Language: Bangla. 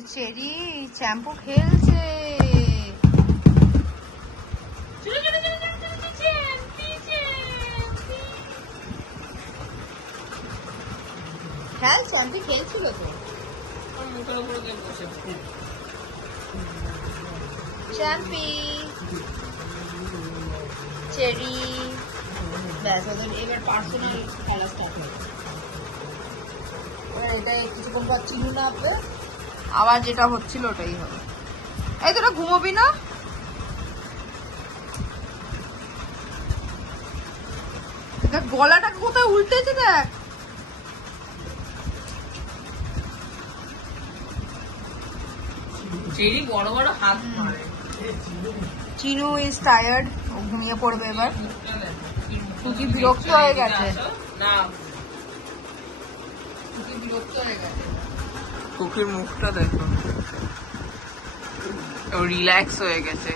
হচ্ছে চেরি শ্যাম্পু খেলছে। খেল চ্যাম্পি খেলছিল তো চ্যাম্পি চেরি। ব্যাস ওদের এবার পার্সোনাল খেলা স্টার্ট হবে। এবার এটা কিছুক্ষণ পর চিনু নামবে, আবার যেটা হচ্ছিল ওটাই হবে। এই তোরা ঘুমোবি না? দেখ গলাটা কোথায় উল্টেছে দেখ। চেরি বড় বড় হাত মারে। চিনু ইজ টায়ার্ড, ও ঘুমিয়ে পড়বে এবার। খুকি বিরক্ত হয়ে গেছে। না খুকি বিরক্ত হয়ে গেছে। কুকির মুখটা দেখো, ও রিল্যাক্স হয়ে গেছে।